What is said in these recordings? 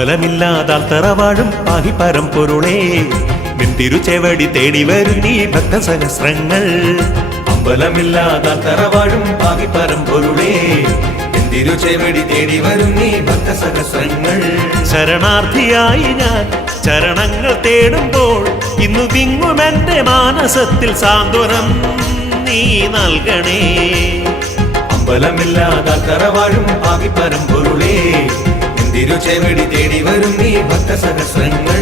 അമ്പലമില്ലാതാൽ തറവാഴും പാഹി പരമ്പൊരുളേ നിൻ തിരുച്ചെവടി തേടി വരും നീ ഭക്തസഹസ്രങ്ങൾ. അമ്പലമില്ലാതാൽ തറവാഴും പാഹി പരമ്പൊരുളേ നിൻ തിരുച്ചെവടി തേടി വരും നീ ഭക്തസഹസ്രങ്ങൾ. ശരണാർത്ഥിയായി ഞാൻ ചരണങ്ങൾ തേടുമ്പോൾ ഇന്നു വിങ്ങുമെന്റെ മാനസത്തിൽ സാന്ത്വനം നീ നൽകണേ. അമ്പലമില്ലാതാൽ തറവാഴും പാഹി പരമ്പൊരുളേ തിരുച്ചെവടി തേടി വരും നീ ഭക്തസഹസ്രങ്ങൾ.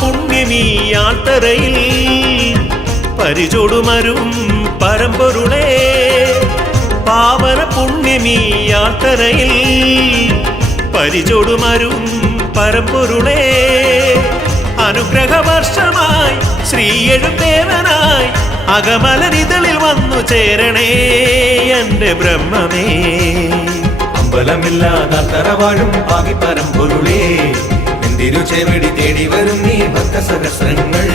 പുണ്യമീയാത്തറയിൽ പരിചൊടുമരും പരമ്പൊരുളേ. പാവന പുണ്യമീയാത്തറയിൽ പരിചൊടുമരും പരമ്പൊരുളേ. അനുഗ്രഹവർഷമായി ശ്രീയെഴുത്തേവനായി അകമലരിതളിൽ വന്നു ചേരണേ എന്റെ ബ്രഹ്മമേ. അമ്പലമില്ലാതാൽ തറവാഴും പാഹി പരമ്പൊരുളേ തിരുച്ചെവടി തേടി വരും നീ ഭക്തസഹസ്രങ്ങൾ.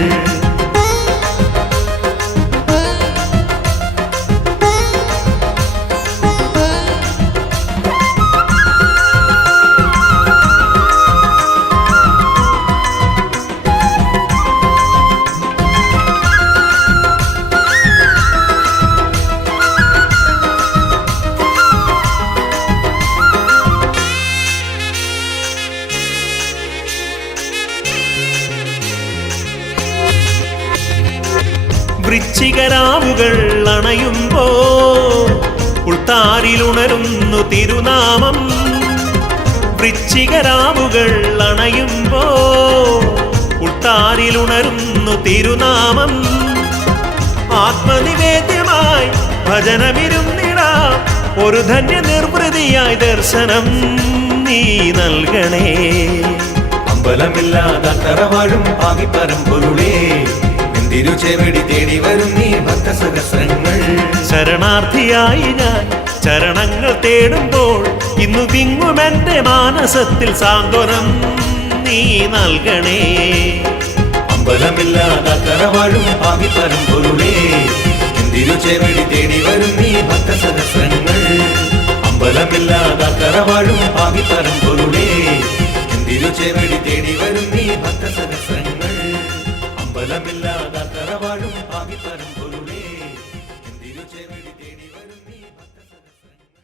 വൃശ്ചികരാവുകൾ അണയുമ്പോ ഉൾത്താരിലുണരുന്നു തിരുനാമം. വൃശ്ചികരാവുകൾ അണയുമ്പോ ഉൾത്താരിലുണരുന്നു തിരുനാമം. ആത്മനിവേദ്യമായി ഭജനമിരുന്നിടാം ഒരു ധന്യ നിർവൃതിയായി ദർശനം നീ നൽകണേ. അമ്പലമില്ലാതാൽ തറവാഴും പാഹി പരമ്പൊരുളേ തിരുച്ചെവടി തേടി വരും നീ ഭക്തസഹസ്രങ്ങൾ. ശരണാർത്ഥിയായി ഞാൻ ചരണങ്ങൾ തേടുമ്പോൾ ഇന്നു വിങ്ങുമെന്റെ മാനസത്തിൽ സാന്ത്വനം നീ നൽകണേ. അമ്പലമില്ലാതാൽ തറവാഴും പാഹി പരമ്പൊരുളേ തിരുച്ചെവടി തേടി വരും നീ ഭക്തസഹസ്രങ്ങൾ. അമ്പലമില്ലാതാൽ തറവാഴും പാഹി പരമ്പൊരുളേ തിരുച്ചെവടി തേടി വരും നീ ഭക്തസഹസ്രങ്ങൾ. അമ്പലമില്ലാതാൽ തറവാഴും പാഹി പരമ്പൊരുളേ തിരുച്ചെവടി തേടി വരും നീ ഭക്തസഹസ്രങ്ങൾ.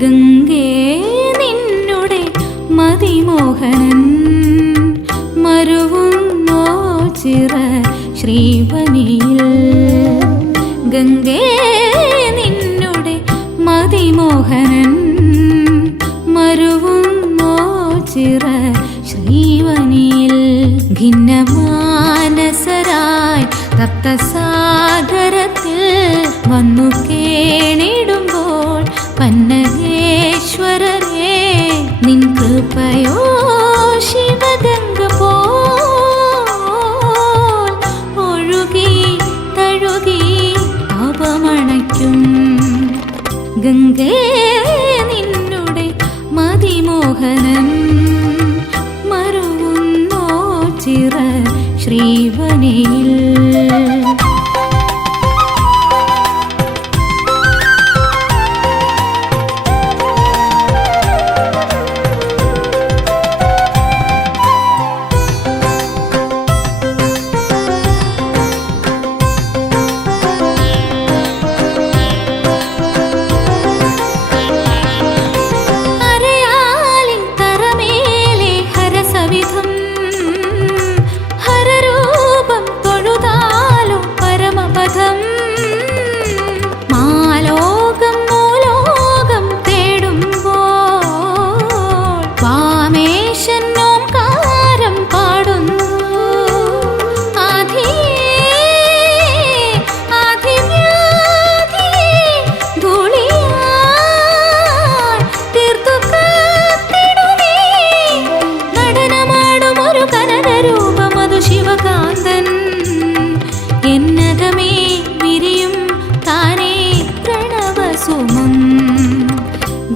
ഗംഗേ നിന്നുടെ മതിമോഹനൻ മരുവുന്നോ ചിറ ശ്രീവനിയിൽ. ഗംഗേ നിന്നുടെ മതിമോഹനൻ മരുവുന്നോ ചിറ ശ്രീവനിയിൽ. ഭിന്നമാനസരായി തപ്തസാഗരത്തിൽ വന്നു കേണിടുമ്പോൾ പന്നഗേശ്വരരേ നിൻ കൃപയോ ശിവഗംഗ പോൽ ഒഴുകി തഴുകി താപമണയ്ക്കും. ഗംഗേ നിന്നുടെ മതിമോഹനൻ മരുവുന്നോ ചിറ ശ്രീവനിയിൽ.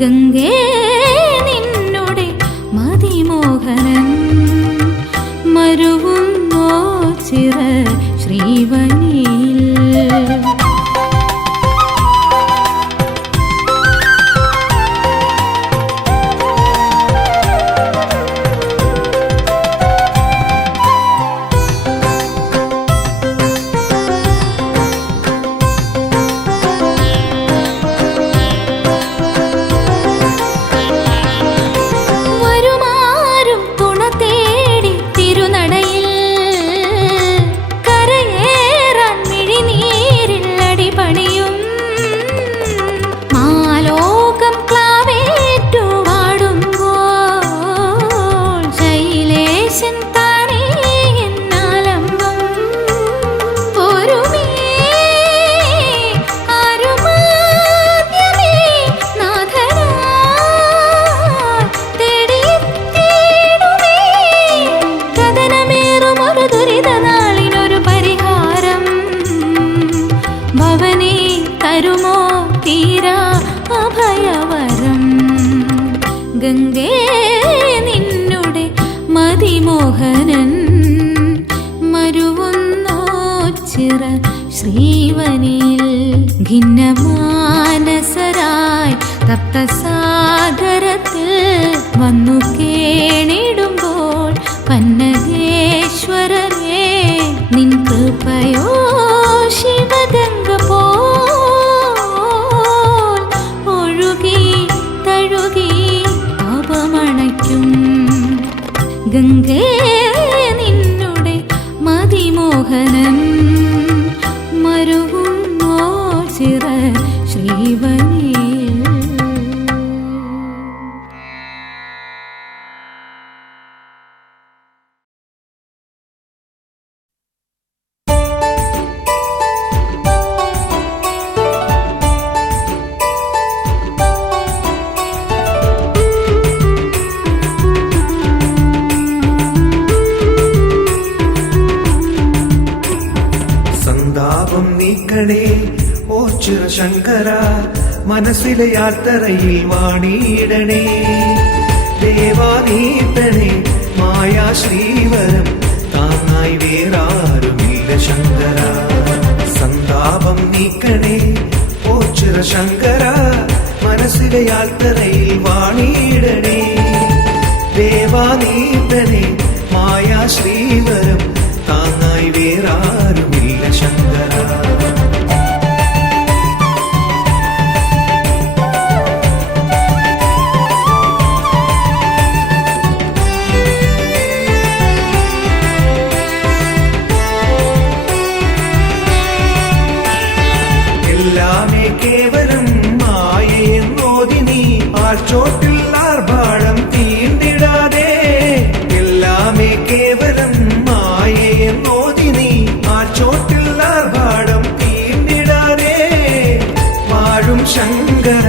ഗംഗേ നിന്നുടെ മതിമോഹനൻ മരുവുന്നോ ചിറ ശ്രീവനിൽ. ഗംഗേ നിന്നുടെ മതിമോഹനൻ മരുവുന്നോ ചിറ ശ്രീവനിൽ. ഖിന്നമാനസരായി തപ്തസാഗരത്തിൽ വന്നു കേണിടുമ്പോൾ പന്നഗേശ്വരരേ നിൻ കൃപയോ ശിവഗംഗ പോ ഗംഗേ നിന്നുടെ മതിമോഹനൻ മരുവുന്നോ ചിറ ശ്രീവനിൽ. നീക്കണേ ഓ ചിറശങ്കര മനസ്സിലെ യാത്രയിൽ വാണിയിടണേ. ദേവാനീട്ടണേ മായാ ശ്രീവരം താങ്ങായി വേറാരുമില്ല ശങ്കര. സന്താപം നീക്കണേ ഓ ചിറശങ്കര മനസ്സിലെ യാത്രയിൽ വാണിയിടണേ. ദേവാനീട്ടണേ മായാ ശ്രീവരം താങ്ങായി വേറാരുമില്ല ശങ്കര. എല്ലാമേ കേവലം മായയെന്നോതി നീ ആർച്ചോട്ടിൽ ആർഭാടം തീണ്ടിടാതെ. എല്ലാമേ കേവലം മായയെന്നോതി നീ ആർച്ചോട്ടിൽ ആർഭാടം തീണ്ടിടാതെ. വാഴും ശങ്കര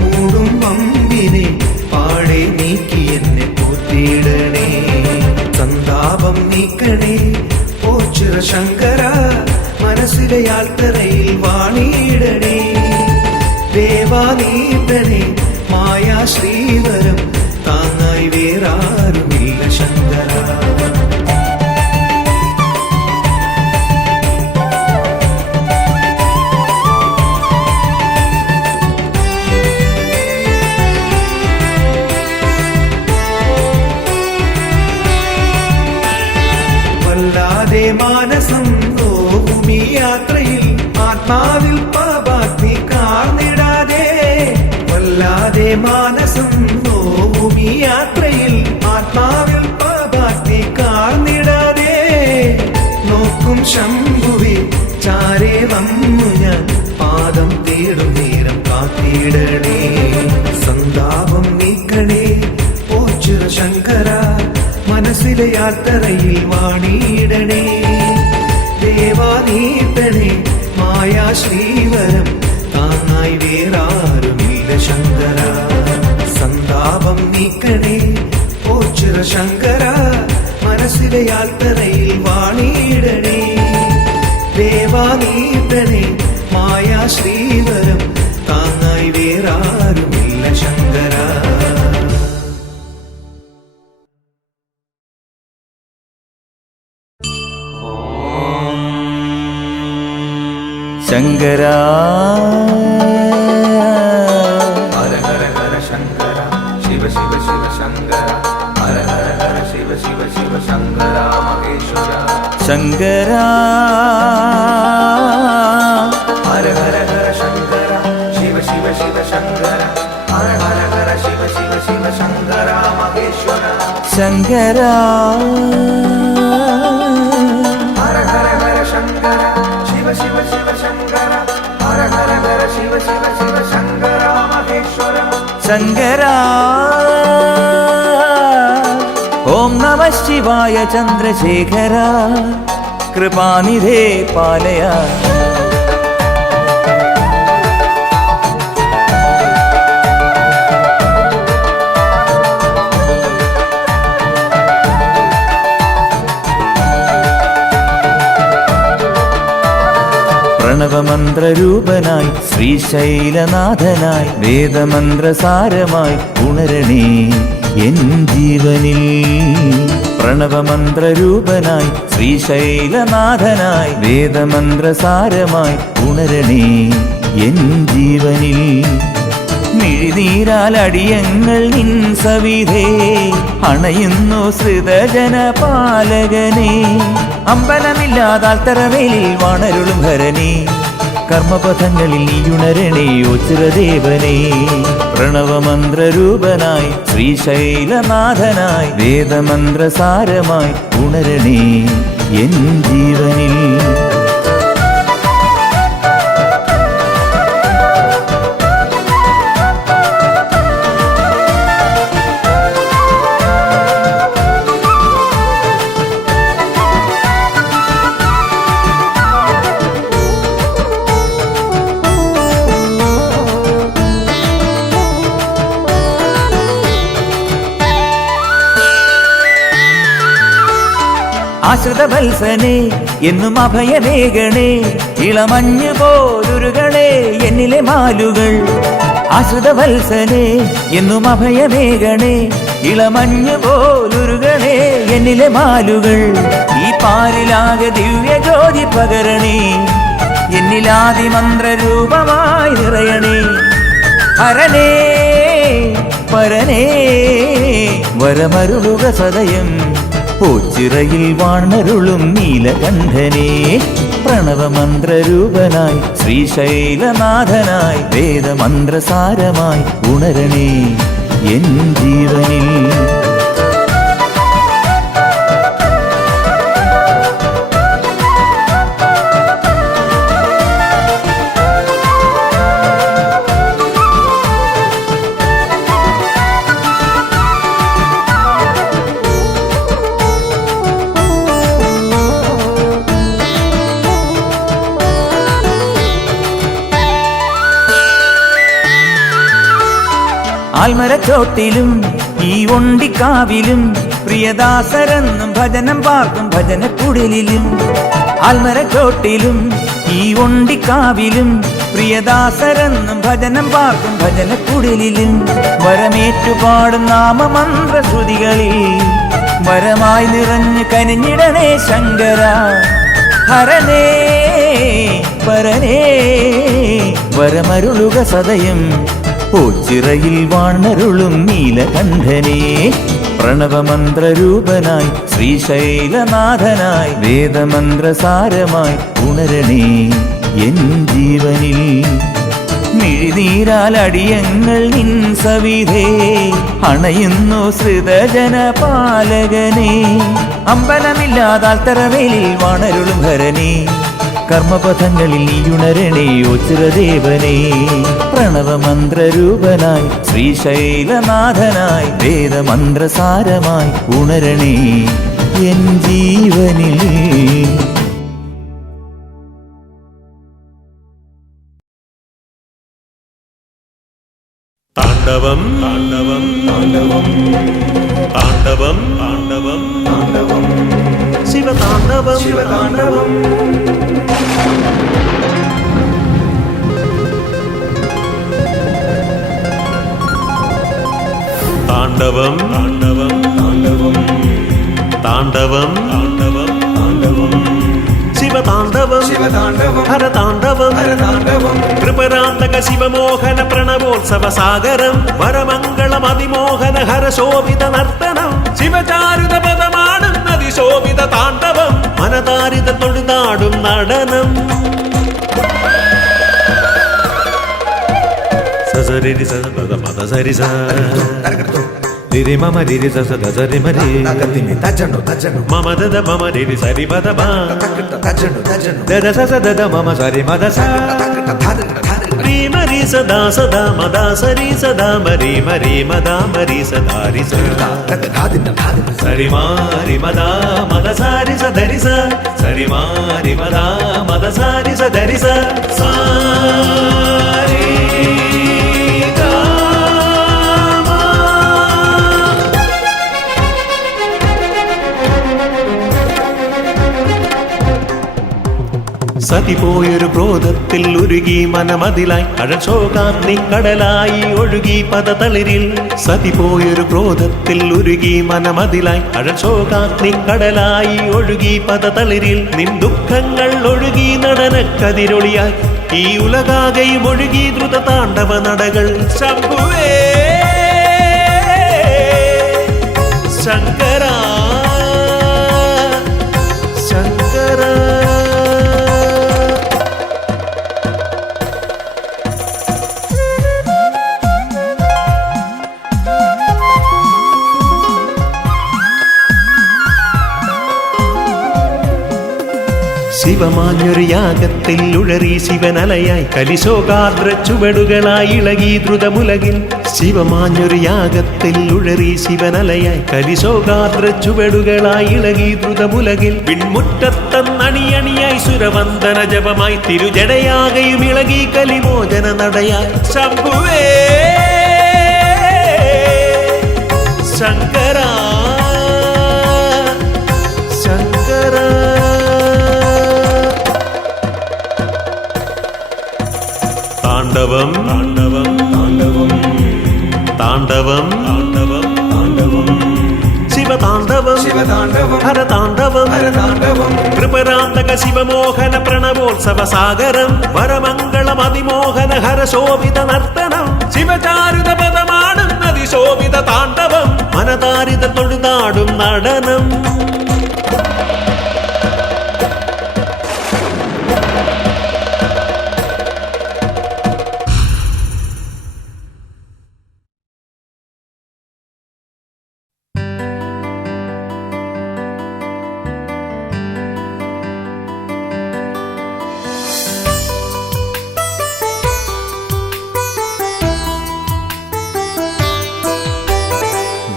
മൂടും വമ്പിനെ പാടെ നീക്കി എന്നെ പോറ്റിയിടണേ. സന്താപം നീക്കണേ ഓ ചിറശങ്കര മനസ്സിലെ യാത്രയിൽ വാണിയിടണേ. ദേവാനീട്ടണേ മായാ ശ്രീവരം താങ്ങായി വേറാരുമില്ല ശങ്കര. വല്ലാതെ മാനസം നോവുമീ യാത്രയിൽ ആത്മാവിൽ പാപാഗ്നി കാർന്നിടാതെ. വല്ലാതെ മാനസം നോവുമീ യാത്രയിൽ ആത്മാവിൽ പാപാഗ്നി കാർന്നിടാതെ. നോക്കും ശംഭുവേ ചാരേ വന്നു ഞാൻ പാദം തേടും നേരം കാത്തിടണേ. സന്താപം നീക്കണേ ഓ ചിറശങ്കര മനസ്സിലെ യാത്രയിൽ വാണിയിടണേ. ദേവാനീട്ടണേ മായാ ശ്രീവരം താങ്ങായി വേറാരുമില്ല ശങ്കര. സന്താപം നീക്കണേ ഓ ചിറശങ്കര മനസ്സിലെ യാത്രയിൽ വാണിയിടണേ. ദേവാനീട്ടണേ മായാ ശ്രീവരം താങ്ങായി വേറാരുമില്ല നീലശങ്കര. ശങ്കര ഹര ഹര ഹര ശങ്കര ശിവ ശിവ ശിവ ശങ്കര. ഹര ഹര ഹര ശിവ ശിവ ശിവ ശങ്കര മഹേശ്വര. ശങ്കര ഹര ഹര ഹര ശങ്കര ശിവ ശിവ ശിവ ശങ്കര. ഹര ഹര ഹര ശിവ ശിവ ശിവ ശങ്കര മഹേശ്വര. ശങ്കര ഹര ഹര ഹര ശങ്കര ശിവ ശിവ ശിവ ശങ്കര. ഹര ഹര ഹര ശിവ ശിവ ശിവ ശങ്കര മഹേശ്വര. ശങ്കര ഓം നമ ശിവായ ചന്ദ്രശേഖര കൃപാനിധേ പാലയ. പ്രണവമന്ത്രരൂപനായി ശ്രീശൈലനാഥനായി വേദമന്ത്രസാരമായി ഉണരണേ എൻ ജീവനിൽ. പ്രണവമന്ത്രരൂപനായി ശ്രീശൈലനാഥനായി വേദമന്ത്രസാരമായി ഉണരണേ എൻ ജീവനിൽ. മിഴിനീരാൽ അടിയങ്ങൾ നിൻ സവിധേ അണയുന്നു ശ്രിതജനപാലകനേ. അമ്പലമില്ലാതാൽ തറവേലിൽ വാണരുളും ഹരനേ. കർമ്മപഥങ്ങളിൽ നീയുണരണേ ഓ ചിരദേവനേ. പ്രണവമന്ത്രരൂപനായി ശ്രീശൈലനാഥനായി വേദമന്ത്രസാരമായി ഉണരണേ എൻ ജീവനിൽ. ആശ്രിതവത്സനെ എന്നും അഭയമേകണേ. ഇളമഞ്ഞു പോലുരുകളെ എന്നിലെ മാലുകൾ. ആശ്രിതവത്സനെ എന്നും അഭയമേകണേ. ഇളമഞ്ഞു പോലുരുകളെ എന്നിലെ മാലുകൾ. ഈ പാരിലാകെ ദിവ്യജ്യോതി പകരണേ. എന്നിലാദിമന്ത്രരൂപമായി നിറയണേ. ഹരനേ പരനേ വരമരുളുക സദയം ഓച്ചിറയിൽ വാണരുളും നീലകണ്ഠനേ. പ്രണവമന്ത്രരൂപനായി ശ്രീശൈലനാഥനായി വേദമന്ത്രസാരമായി ഉണരണേ എൻ ജീവനിൽ. ആൽമരച്ചോട്ടിലും ഈ ഒണ്ടിക്കാവിലും പ്രിയദാസരെന്നും ഭജനം പാർക്കും ഭജനക്കുടലിലും. ആൽമരച്ചോട്ടിലും ഈ ഒണ്ടിക്കാവിലും പ്രിയദാസരെന്നും ഭജനം പാർക്കും ഭജനക്കുടലിലും. വരമേറ്റുപാടും നാമമന്ത്രശ്രുതികളിൽ വരമായി നിറഞ്ഞു കനിഞ്ഞിടണേ ശങ്കര. ഹരനേ പരനേ വരമരുളുക സദയം ഓച്ചിറയിൽ വാണരുളും നീലകണ്ഠനേ. പ്രണവമന്ത്രരൂപനായി ശ്രീശൈലനാഥനായി വേദമന്ത്രസാരമായി ഉണരണേ എൻ ജീവനിൽ. മിഴിനീരാൽ അടിയങ്ങൾ നിൻ സവിധേ അണയുന്നു ശ്രിതജനപാലകനേ. അമ്പലമില്ലാതാൽ തറവേലിൽ വാണരുളും ഹരനേ. കർമ്മപഥങ്ങളിൽ നീയുണരണേ ഓ ചിരദേവനേ. പ്രണവമന്ത്രരൂപനായി ശ്രീശൈലനാഥനായി വേദമന്ത്രസാരമായി ഉണരണേ എൻ ജീവനിൽ. താണ്ഡവം താണ്ഡവം താണ്ഡവം താണ്ഡവം താണ്ഡവം താണ്ഡവം ശിവതാണ്ഡവം ശിവതാണ്ഡവം. താണ്ഡവം താണ്ഡവം താണ്ഡവം താണ്ഡവം താണ്ഡവം താണ്ഡവം ശിവതാണ്ഡവം ശിവതാണ്ഡവം ഹരതാണ്ഡവം ഹരതാണ്ഡവം കൃപരാന്തക ശിവമോഹന പ്രണവോത്സവ സാഗരം വരമംഗളം അതിമോഹന ഹരശോഭിത നർത്തനം ശിവചാരുത പദമാടുന്നതി ശോഭിത താണ്ഡവം മനതാരിത തൊഴുതാടും നടനം സസരി സ പദ മദ സരി സ രിരി മമ രിരി സ ദ സരി മരി തകതിമി തജനു തജനു മമ ദദ മമ രിരി സരി പദ ബ തജനു തജനു ദദ സ ദദ മമ സരി മദ സ രി മരി സദാ സദാ മദാ സരി സദാ മരി മരി മദാ മരി സദാ രി സ സരി മാരി മദാ മദ സാരി സ ധരി സ സരി മാരി മദാ മദ സാരി സ ധരി സ സാരി സതി പോയൊരു ക്രോധത്തിൽ ഉരുകി മനമതിലായി കടശോകാഗ്നി കടലായി ഒഴുകി പദതളിരിൽ സതി പോയൊരു ക്രോധത്തിൽ ഉരുകി മനമതിലായി കടശോകാഗ്നി കടലായി ഒഴുകി പദതളിരിൽ നിൻ ദുഃഖങ്ങൾ ഒഴുകി നടനക്കതിരൊളിയായി ഈ ഉലകാകയും ഒഴുകി ദ്രുത താണ്ഡവ നടകൾ ശംഭുവേ ശങ്കര ശങ്കര ശിവമാഞ്ഞൊരു യാഗത്തിൽ ഉഴറി ശിവനലയായി കലിശോകാർദ്ര ചുവടുകളായി ഇളകി ദ്രുതമുലകിൽ ശിവമാഞ്ഞൊരു യാഗത്തിൽ ഉഴറി ശിവനലയായി കലിശോകാർദ്ര ചുവടുകളായി ഇളകി ദ്രുതമുലകിൽ പിൻമുറ്റത്തന്നണിയണിയായി സുരവന്ദന ജപമായി തിരുജടയാകയും ഇളകി കലിമോചന നടയായി ശംഭുവേ ശങ്കര ശങ്കര താണ്ഡവം താണ്ഡവം താണ്ഡവം താണ്ഡവം താണ്ഡവം താണ്ഡവം ശിവതാണ്ഡവം ശിവതാണ്ഡവം ഹരതാണ്ഡവം ഹരതാണ്ഡവം കൃപരാന്തക ശിവമോഹന പ്രണവോത്സവ സാഗരം വരമംഗളം അതിമോഹന ഹരശോഭിത നർത്തനം ശിവചാരുത പദമാടുന്നതി ശോഭിത താണ്ഡവം മനതാരിത തൊഴുതാടും നടനം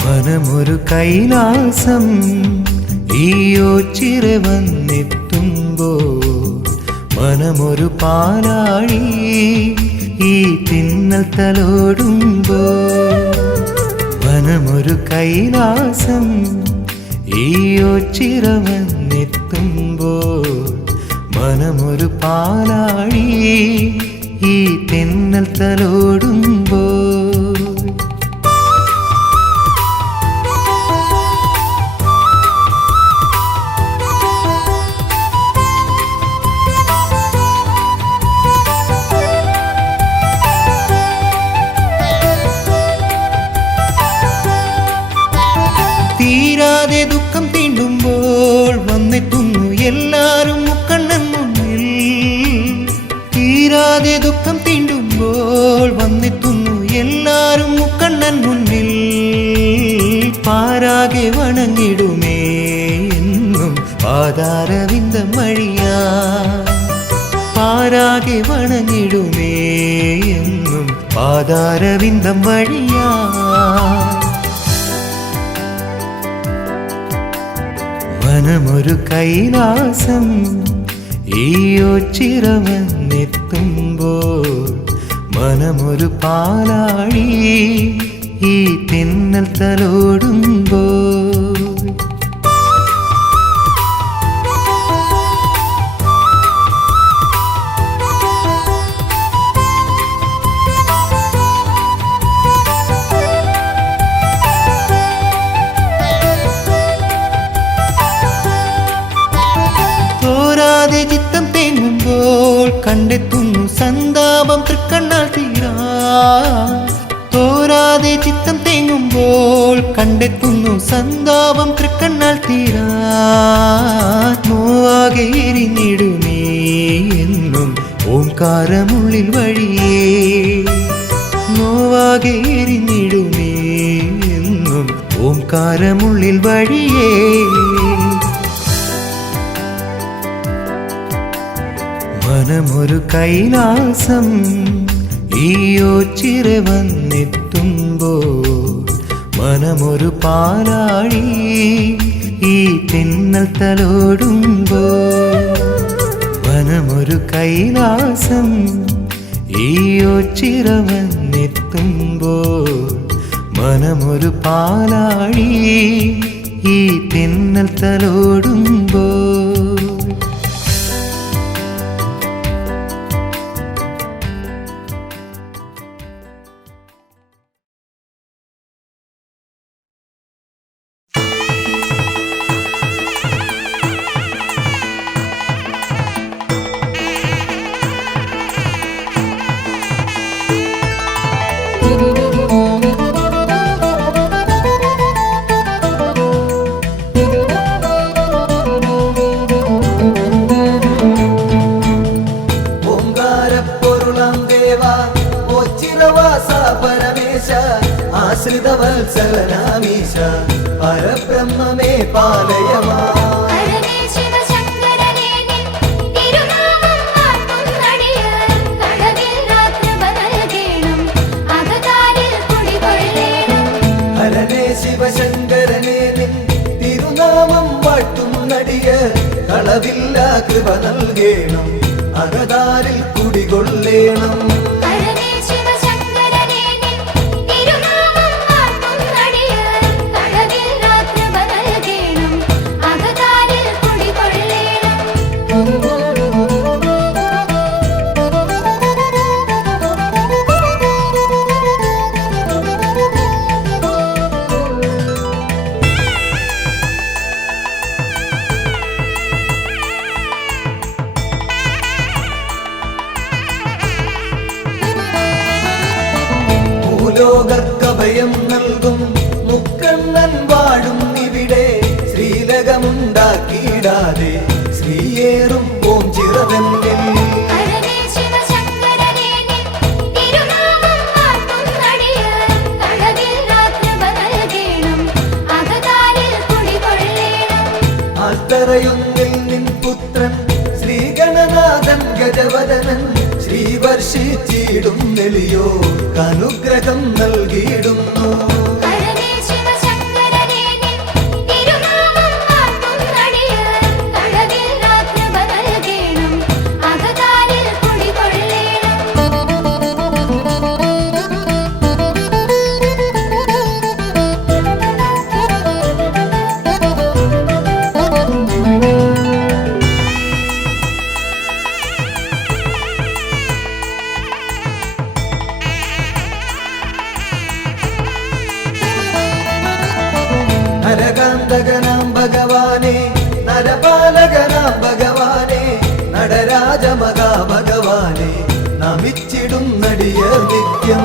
മനമൊരു കൈലാസം ഈയോ ചിറ വന്നെത്തുമ്പോ മനമൊരു പാലാഴി ഈ തിന്നൽ തലോടുമ്പോ മനമൊരു കൈലാസം ഈയോ ചിറ വന്നെത്തുമ്പോ മനമൊരു പാലാഴി ഈ തിന്നൽ തലോടുമ്പോ തീരാതെ ദുഃഖം തീണ്ടുമ്പോൾ വന്നെത്തുന്നു എല്ലാരും മുക്കണ്ണൻ മുന്നിൽ തീരാതെ ദുഃഖം തീണ്ടുമ്പോൾ വന്നെത്തുന്നു എല്ലാരും മുക്കണ്ണൻ മുന്നിൽ പാരാകെ വണങ്ങിടുമേ എന്നും പാതാരവിന്ദം വഴിയാ പാരാകെ വണങ്ങിടുമേ എന്നും പാതാരവിന്ദം വഴിയാ മനമൊരു കൈലാസം ഈയോ ചിറ വന്നെത്തുമ്പോൾ മനമൊരു പാലാഴി ഈ തിന്നൽ തലോടുമ്പോൾ സന്താപം തൃക്കണ്ണാൽ തീരാ തോരാതെ ചിത്തം തേങ്ങുമ്പോൾ കണ്ടെത്തുന്നു സന്താപം തൃക്കണ്ണാൽ തീരാ നോവാകെ എരിഞ്ഞിടുമേ എന്നും ഓംകാരമുള്ളിൽ വഴിയേ നോവാകെ എരിഞ്ഞിടുമേ എന്നും ഓംകാരമുള്ളിൽ വഴിയേ മനമൊരു കൈലാസം ഈയോച്ചിറ വന്നെത്തുമ്പോൾ മനമൊരു പാലാഴി ഈ തെന്നൽ തലോടുമ്പോൾ മനമൊരു കൈലാസം ഈയോച്ചിറ വന്നെത്തുമ്പോൾ മനമൊരു പാലാഴി ഈ തെന്നൽ തലോടുമ്പോൾ ആശ്രിതവത്സലനാമീശ പരബ്രഹ്മമേ പാലയമാ ഹരനേ ശിവശങ്കരനേ നിൻ തിരുനാമം വാഴ്ത്തും നടിയ കളവില്ല കൃപ നൽകേണം അകതാരിൽ കുടികൊള്ളേണം ലോകർക്കഭയം നൽകും മുക്കണ്ണൻ വാഴും ഇവിടെ ശ്രീലകമുണ്ടാക്കിയിടാതെ ശ്രീയേറും ഓം ചിറതന്നിൽ ആൽത്തറയൊന്നിൽ നിൻ പുത്രൻ ശ്രീഗണനാഥൻ ഗജവദനൻ ശ്രീവർഷിച്ചിടും നെളിയോ അനുഗ്രഹം നൽകിയിടുന്നു നരകാന്തകനാം ഭഗവാനെ നരപാലകനാം ഭഗവാനെ നടരാജമകാ ഭഗവാനെ നമിച്ചിടും നടിയർ നിത്യം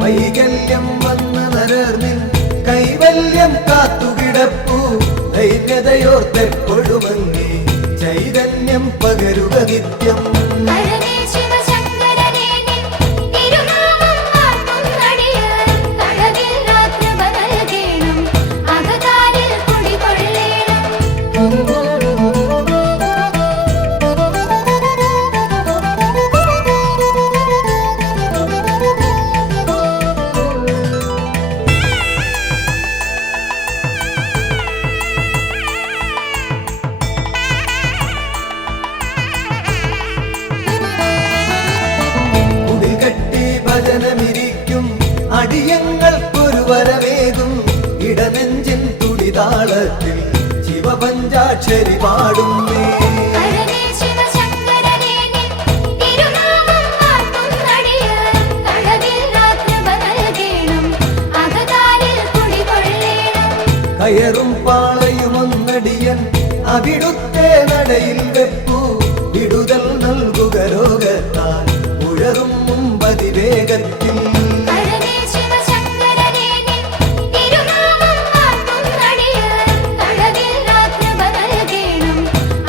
വൈകല്യം വന്ന നരർനിൻ കൈവല്യം കാത്തുകിടപ്പു ദൈന്യതയോർത്തെപ്പൊഴുമങ്ങി ചൈതന്യം പകരുക നിത്യം അടിയങ്ങൾക്കൊരു വരവേകും ഇടനെഞ്ചിൻ തുടിതാളത്തിൽ ശിവപഞ്ചാക്ഷരി പാടുന്നേ കയറും പാളയുമൊന്നടിയൻ അവിടുത്തെ നടയിൽ വെപ്പു വിടുതൽ നൽകുക രോഗത്താൽ ഉഴറും മുമ്പതിവേഗത്തിൽ ഹരനേ ശിവശങ്കരനേ നിൻ തിരുനാമം വാഴ്ത്തുന്നടിയാൻ കടവിൽ രാത്രിപ നൽകേണം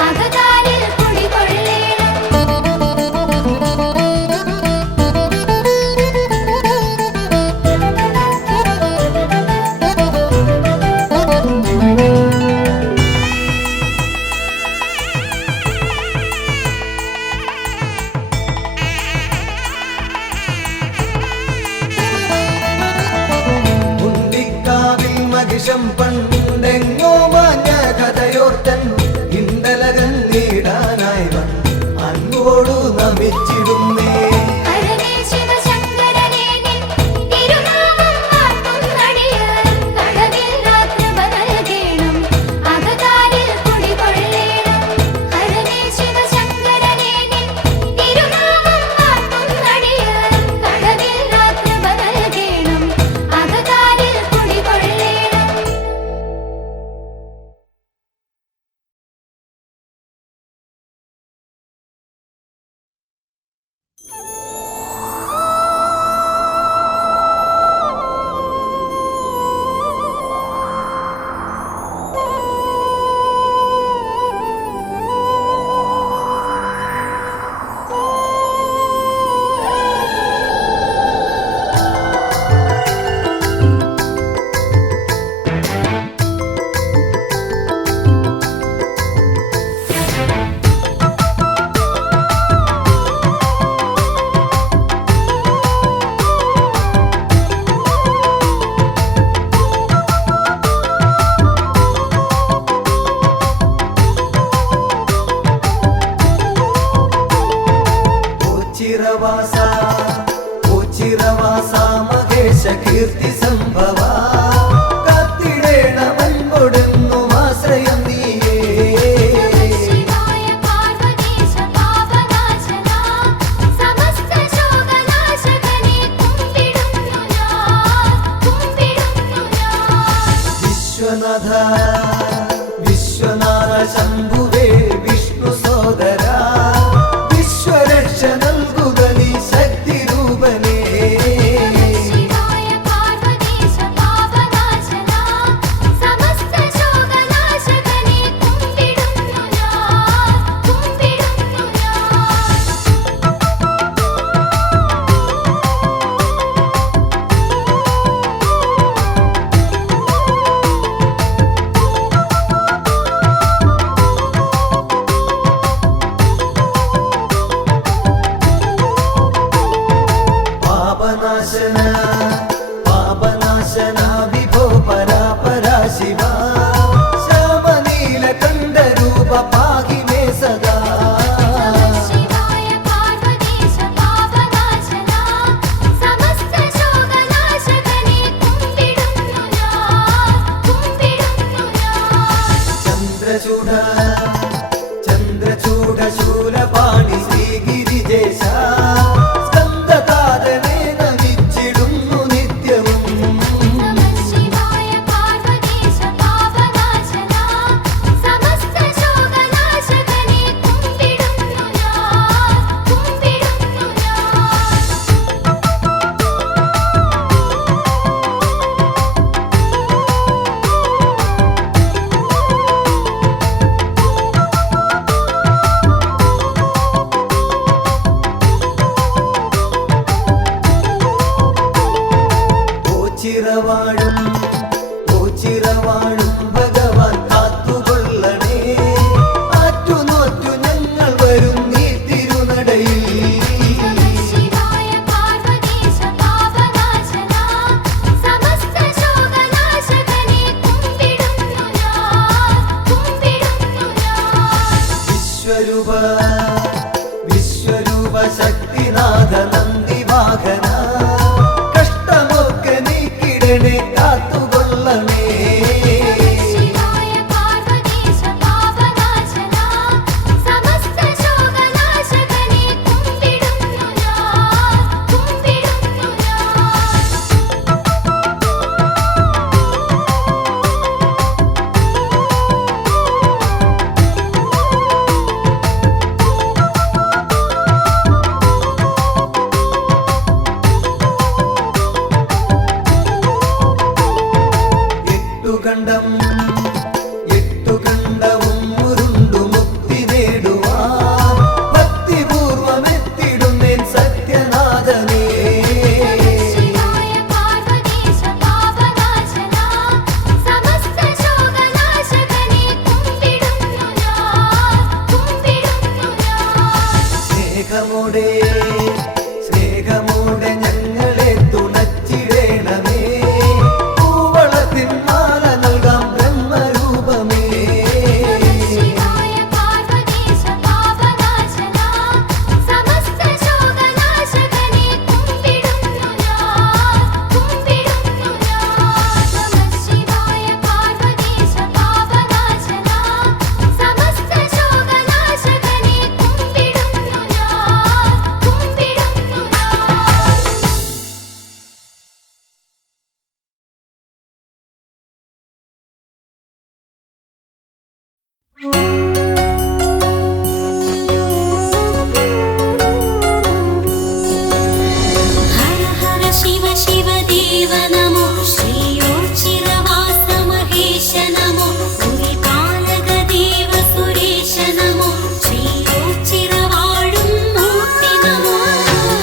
അകതാരിൽ കുടികൊള്ളേണം മുണ്ടിക്കാവിൽ മഹിഷം പണ്ടെങ്ങോ മാഞ്ഞ കഥയോർത്തൻ ഇണ്ടലകൻ നീടാനായി വന്ന് അൻപോടു നമിച്ചിടുന്നേ ഹരനേ ശിവശങ്കരനേ നിൻ തിരുനാമം വാഴ്ത്തുന്നടിയാൻ കടവിൽ രാത്രിപ നൽകേണം അകതാരിൽ കുടികൊള്ളേണം ഹരനേ ശിവശങ്കരനേ നിൻ തിരുനാമം വാഴ്ത്തുന്നടിയാൻ കടവിൽ രാത്രിപ നൽകേണം അകതാരിൽ കുടികൊള്ളേണം ചിരവാസ മഹേശ കീർത്തി സംഭവ കാത്തിടേണമെൻകൊടുന്നും ആശ്രയം നീയേ ശിവായ പാർവതീശ പാപനാശന സമസ്ത ശോകനാശകനേ കുമ്പിടുന്നു ഞാൻ വിശ്വനാഥ വിശ്വനാഥ ശംഭുവേ വിഷ്ണു സോദര വിശ്വരക്ഷ നൽകുക നീ ശക്തി രൂപനേ ശിവായ പാർവതീശ പാപനാശന സമസ്ത ശോകനാശകനേ കുമ്പിടുന്നു ഞാൻ എട്ടുകണ്ടം എട്ടുകണ്ടവും ഉരുണ്ടു മുക്തി നേടുവാൻ ഭക്തിപൂർവമെത്തിടുന്നേൻ സത്യനാഥനേ. ശിവായ പാർവതീശ പാപനാശന സമസ്ത ശോകനാശകനെ കുമ്പിടുന്നു ഞാൻ സ്നേഹമോടെ സ്നേഹമോടെ ഞങ്ങളെ തുണച്ചിടേണമേ. പൂവളത്തിൻ മാല നൽകാം ബ്രഹ്മരൂപമേ. ശിവായ പാർവതീശ പാപനാശന സമസ്ത ശോകനാശകനെ കുമ്പിടുന്നു ഞാൻ നമഃ ശിവായ പാർവതീശ പാപനാശന സമസ്ത ശോകനാശകനെ കുമ്പിടുന്നു ഹര ഹര ശിവ ശിവ ദേവ നമോ ശ്രീയോച്ചിരവാസ മഹേശ നമോ ഉൽപാലക ദേവ സുരേശ നമോ ശ്രീയോച്ചിരവാഴും മൂർത്തി നമോ.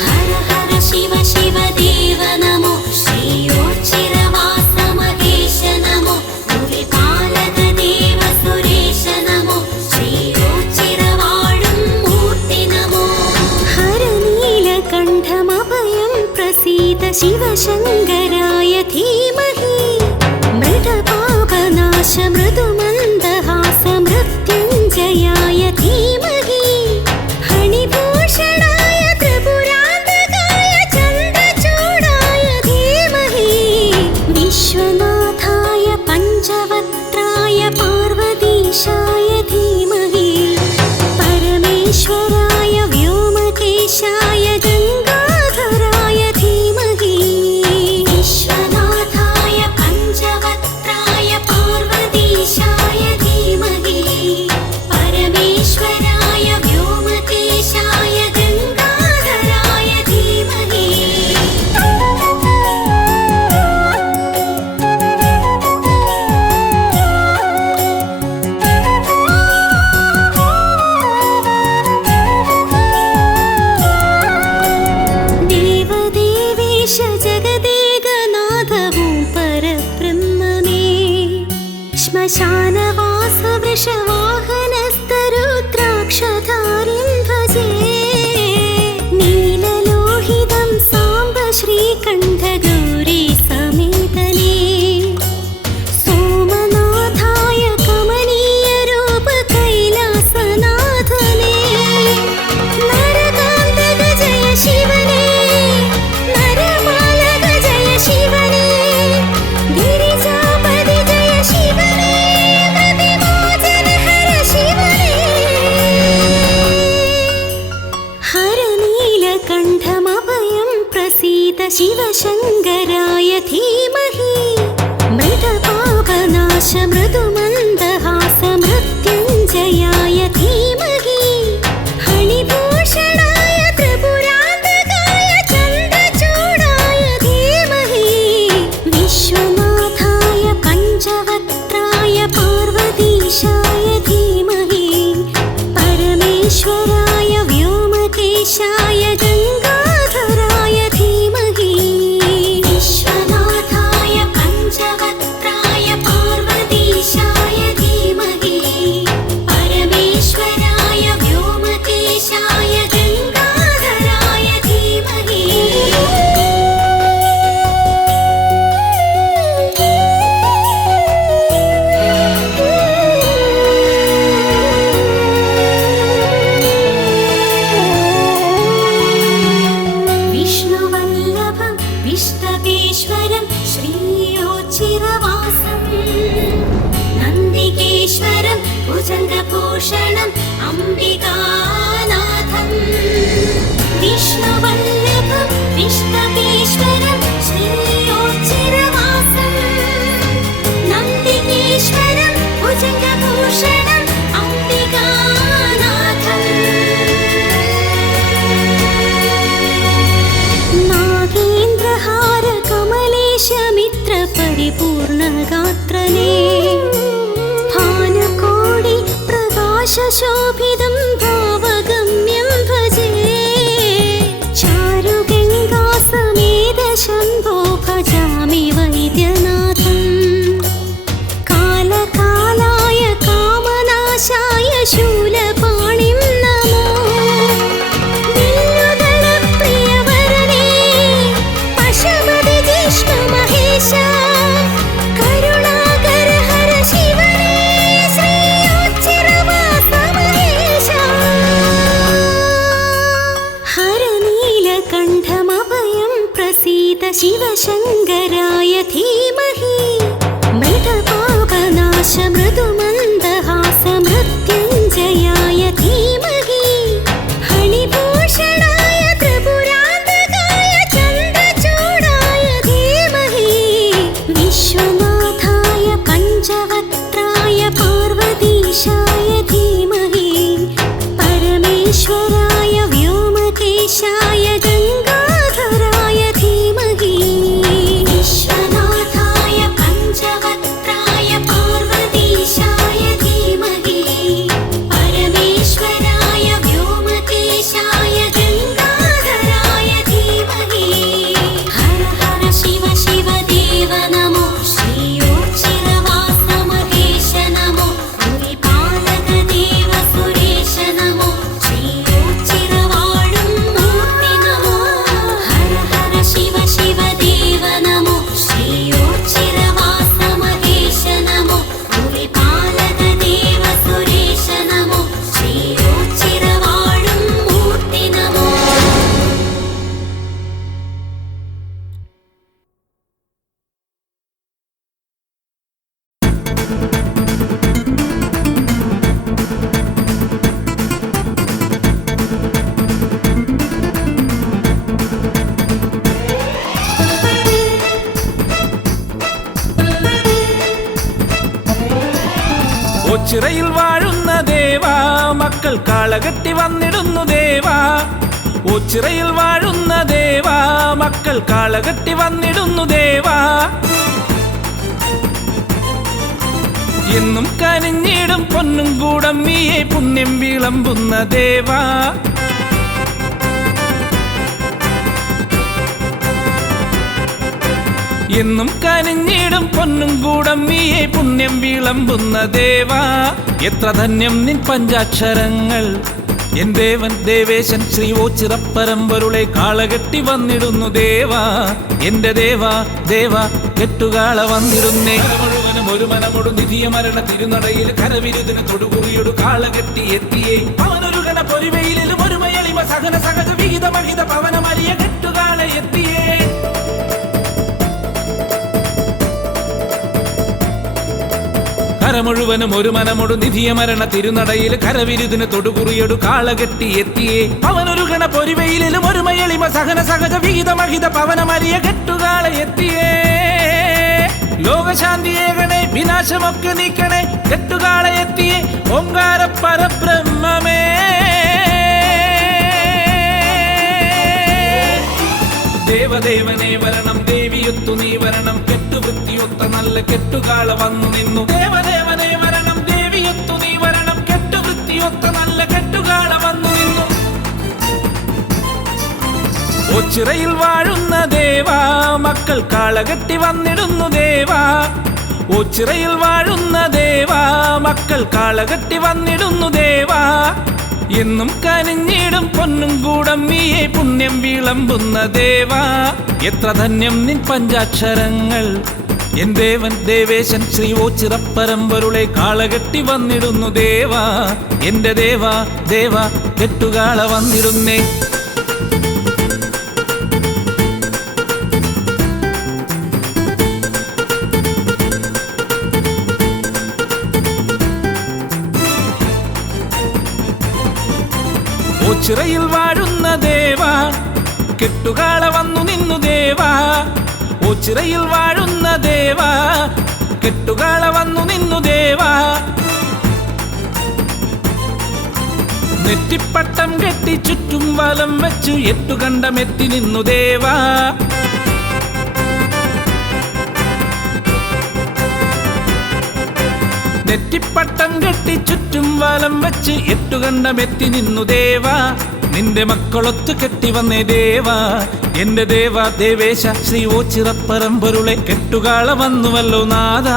ഹര ഹര ശിവ ശിവ ദേവ നമോ ശ്രീയോച്ചിരവാസ മഹേശ നമോ ഉൽപാലക ദേവ സുരേശ നമോ ശ്രീയോച്ചിരവാഴും മൂർത്തി നമോ. ഹരനീലകണ്ഠമഭയം പ്രസീത ശിവശങ്കരായ ധീമഹി മൃതപാപനാശ മൃദുമന്ദഹാസ മൃത്യുഞ്ജയായ ധീമഹി ഹണിഭൂഷണായ ത്രിപുരാന്തകായ ചന്ദ്രചൂഡായ ധീമഹി വിശ്വനാഥായ പഞ്ചവക്ത്രായ പാർവതീശായ ധീമഹി പരമേശ്വരായ വ്യോമകേശായ ഗംഗാധരായ ധീമഹി വിശ്വനാഥായ പഞ്ചവക്ത്രായ പാർവതീശായ ധീമഹി പരമേശ്വരായ വ്യോമകേശായ ഗംഗാധരായ ധീമഹി. ദേവദേവേശ ജഗദേകനാഥവും പരബ്രഹ്മമേ ശ്മശാനവാസ വൃഷവാഹനസ്തരുദ്രാക്ഷധാരിം ഭജേ നീലലോഹിതം സാംബ ശ്രീകണ്ഠ ഗൗരീ സമേതനേ സോമനാഥായ കമനീയ രൂപ കൈലാസനാഥനേ നരകാന്തക ജയ ശിവനേ നരമാലക ജയ ശിവനേ ഗിരിജാപതി ജയ ശിവനേ പ്രതിമോചന ഹര ശിവനേ. ഹരനീലകണ്ഠമഭയം പ്രസീത ശിവശങ്കരായ ധീമഹി മൃതപാപനാശ മൃദുമന്ദഹാസ മൃത്യുഞ്ജയായ ധീമഹി ഹണിഭൂഷണായ ത്രിപുരാന്തകായ ചന്ദ്രചൂഡായ ധീമഹി വിശ്വനാഥായ പഞ്ചവക്ത്രായ പാർവതീശായ ധീമഹി പരമേശ്വരായ വ്യോമകേശായ ഗംഗാധരായ ധീമഹി വിശ്വനാഥായ പഞ്ചവക്ത്രായ പാർവതീശായ ധീമഹി പരമേശ്വരായ വ്യോമകേശായ ഗംഗാധരായ ധീമഹി. വിഷ്ണുവല്ലഭം വിഷ്ണവേശ്വരം ശ്രീയോച്ചിരവാസം നന്ദികേശ്വരം ഭുജംഗഭൂഷണം അംബികാനാഥം വിഷ്ണുവല്ലഭം വിഷ്ണവേശ്വരം ശ്രീയോച്ചിരവാസം നന്ദികേശ്വരം ഭുജംഗഭൂഷണം അംബികാനാഥം. നാഗേന്ദ്രഹാര കമലേശമിത്ര പരിപൂർണ പൂർണ്ണഗാത്രനേ ഭാനുകോടി പ്രകാശശോഭിതം ഭാവഗമ്യം ഭജേ ചാരുഗംഗാസമേത ശംഭോ ഭജാമി വൈദ്യനാഥം കാലകാലായ കാമനാശായ ശൂലപാണിം നമോ വില്ലുദളപ്രിയവരനേ പശുപതി ജിഷ്ണു മഹേശ കരുണാകര ഹര ശിവനേ ശ്രീയോച്ചിരവാസ മഹേശ ഹരനീലകണ്ഠമഭയം പ്രസീത ശിവശങ്കരായ ധീമഹി മൃതപാപനാശ മൃദുമന്ദഹാസ മൃത്യുഞ്ജയായ ധീമഹി ഹണിഭൂഷണായ ത്രിപുരാന്തകായ ചന്ദ്രചൂഡായ ധീമഹി വിശ്വനാഥായ പഞ്ചവക്ത്രായ പാർവതീശായ ധീമഹി പരമേശ്വരായ വ്യോമകേശായ ഗംഗാധരായ ധീമഹി വിശ്വനാഥായ പഞ്ചവക്ത്രായ പാർവതീശായ ധീമഹി പരമേശ്വരായ വ്യോമകേശായ ഗംഗാധരായ ധീമഹി ഹര ഹര ശിവ ശിവ ദേവ നമോ ശ്രീയോച്ചിരവാസ മഹേശ നമോ ഭൂരിപാലക ദേവ സുരേശ നമോ ശ്രീയോച്ചിരവാഴും മൂർത്തി നമോ ഹര ഹര ശിവ ശിവ ദേവ നമോ ശ്രീയോച്ചിരവാസ മഹേശ നമോ ഭൂരിപാലക ദേവ സുരേശ നമോ ശ്രീയോച്ചിരവാഴും മൂർത്തി നമോ ഓച്ചിറയിൽ വാഴുന്ന ദേവാ മക്കൾ കാളകെട്ടി വന്നിടുന്നു ദേവാ ഓച്ചിറയിൽ വാഴുന്ന ദേവാ മക്കൾ കാളകെട്ടി വന്നിടുന്നു ദേവാ എന്നും കനിഞ്ഞിടും പൊന്നും കൂടമ്മിയെ പുണ്യം വിളമ്പുന്ന ദേവാ എന്നും കനിഞ്ഞിടും പൊന്നും കൂടമ്മിയെ പുണ്യം വിളമ്പുന്ന ദേവാ എത്ര ധന്യം നിൻ പഞ്ചാക്ഷരങ്ങൾ എൻ ദേവൻ ദേവേശൻ ശ്രീ ഓച്ചിറപ്പരമ്പരുളെ കാളകെട്ടി വന്നിടുന്നു ദേവാ എന്റെ ദേവാ ദേവാ കെട്ടുകാള വന്നിടുന്നേ മുഴുവനും ഒരു മനമൊടു നിധിയ മരണ തിരുനടയിൽ കരവിരുദിന് തൊടുകുറിയൊടു കാളകെട്ടി എത്തിയേ അവനൊരു ഗണ പൊരിവയിലും ഒരു മയളിമ സഹന സഹജ വിഹിത മഹിത പവനമരിയ കെട്ടുകാള എത്തിയേ കര മുഴുവനും ഒരു മനമൊടു നിധിയ മരണ തിരുനടയിൽ കരവിരുദിന് തൊടുകുറിയൊടു കാളകെട്ടി എത്തിയേ അവനൊരു ഗണ പൊരിവയിലും ഒരു മയളിമ സഹന സഹജ വിഹിത മഹിത പവനമരിയ കെട്ടുകാള എത്തിയേ ലോകശാന്തിയേകണേ വിനാശമൊക്കെ നീക്കണേ കെട്ടുകാള എത്തിയേ ഓങ്കാര പരബ്രഹ്മമേ ദേവദേവനേ വരണം ദേവിയൊത്തു നീ വരണം കെട്ടുവൃത്തിയൊത്ത നല്ല കെട്ടുകാള വന്നു നിന്നു ദേവദേവനേ വരണം ദേവിയൊത്തു നീ വരണം കെട്ടുവൃത്തിയൊത്ത നല്ല കെട്ടുകാള വന്നു നിന്നു ഓച്ചിറയിൽ വാഴുന്ന ദേവാ മക്കൾ കാളകെട്ടി വന്നിടുന്നു ദേവാ ഓച്ചിറയിൽ വാഴുന്ന ദേവാ മക്കൾ കാളകെട്ടി വന്നിടുന്നു ദേവാ എന്നും കനിഞ്ഞിടും പൊന്നും കൂടമ്മിയെ പുണ്യം വിളമ്പുന്ന ദേവാ എത്ര ധന്യം നിൻ പഞ്ചാക്ഷരങ്ങൾ എൻ ദേവൻ ദേവേശൻ ശ്രീ ഓച്ചിറപ്പരമ്പരുളെ കാളകെട്ടി വന്നിടുന്നു ദേവാ എന്റെ ദേവാ ദേവാ കെട്ടുകാള വന്നിടുന്നേ ഓച്ചിറയിൽ വാഴുന്ന ദേവാ കെട്ടുകാള വന്നു നിന്നു ദേവാ ഓച്ചിറയിൽ വാഴുന്ന ദേവാ കെട്ടുകാള വന്നു നിന്നു ദേവാ നെറ്റിപ്പട്ടം കെട്ടി ചുറ്റും വലം വെച്ചു എട്ടുകണ്ടമെത്തി നിന്നു ദേവാ നെറ്റിപ്പട്ടം കെട്ടി ചുറ്റും വലം വെച്ച് എട്ടുകണ്ടമെത്തി നിന്നു ദേവാ നിന്റെ മക്കളൊത്തു കെട്ടി വന്നേ ദേവാ എന്റെ ദേവ ദേവേശ ശ്രീ ഓച്ചിറപ്പറമ്പൊരുളെ കെട്ടുകാള വന്നുവല്ലോ നാഥ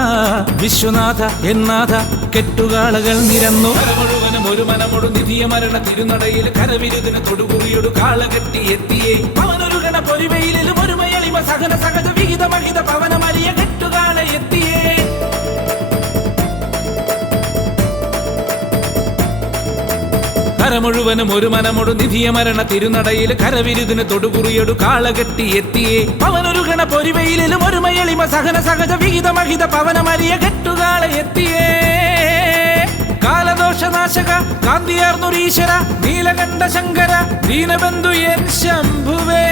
വിശ്വനാഥ എന്നാഥ കെട്ടുകാളകൾ നിരന്നു മുഴുവനും ഒരു മനമൊടു നിധിയ മരണ തിരുനടയിൽ കരവിരുതിന് തൊടുകുറിയൊടു കാള കെട്ടി എത്തിയേ അവനൊരു ഗണ പൊരിവയിലും ഒരു മയളിമ സഹന സഹജ വിഹിത മഹിത പവനമറിയ കെട്ടുകാള എത്തിയേ മുഴുവനും ഒരു മനമൊടു നിധിയ മരണ തിരുനടയിൽ കരവിരുതിന് തൊടുകുറിയൊടു കാള കെട്ടി എത്തിയേ അവനൊരു ഗണ പൊരിവയിലും ഒരു മയളിമ സഹന സഹജ വിഹിത മഹിത പവനമറിയ കെട്ടുകാള എത്തിയേ കാലദോഷനാശക കാന്തിയാർന്നൊരീശ്വര നീലകണ്ഠ ശങ്കര ദീനബന്ധു എൻ ശംഭുവേ